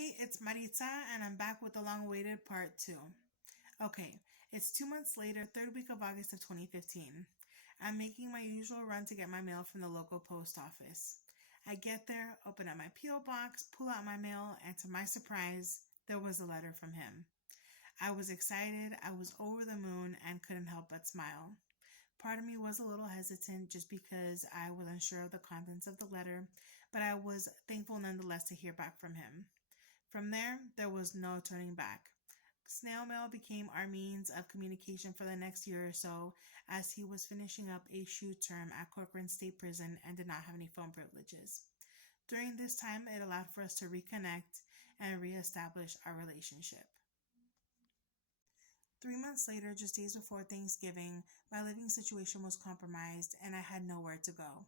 Hey, it's Maritza, and I'm back with the long awaited part 2. Okay, it's 2 months later, third week of August of 2015. I'm making my usual run to get my mail from the local post office. I get there, open up my P.O. box, pull out my mail, and to my surprise, there was a letter from him. I was excited, I was over the moon, and couldn't help but smile. Part of me was a little hesitant just because I was unsure of the contents of the letter, but I was thankful nonetheless to hear back from him. From there was no turning back. Snail mail became our means of communication for the next year or so, as he was finishing up a shoot term at Corcoran State Prison and did not have any phone privileges. During this time, it allowed for us to reconnect and reestablish our relationship. 3 months later, just days before Thanksgiving, my living situation was compromised and I had nowhere to go.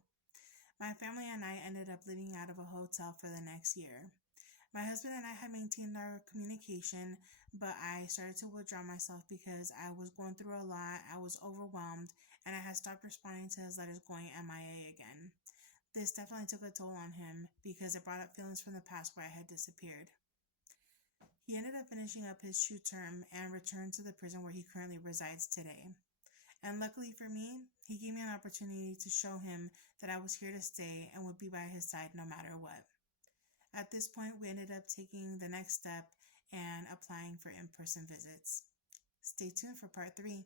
My family and I ended up living out of a hotel for the next year. My husband and I had maintained our communication, but I started to withdraw myself because I was going through a lot, I was overwhelmed, and I had stopped responding to his letters going MIA again. This definitely took a toll on him because it brought up feelings from the past where I had disappeared. He ended up finishing up his shoot term and returned to the prison where he currently resides today. And luckily for me, he gave me an opportunity to show him that I was here to stay and would be by his side no matter what. At this point, we ended up taking the next step and applying for in person visits. Stay tuned for part 3.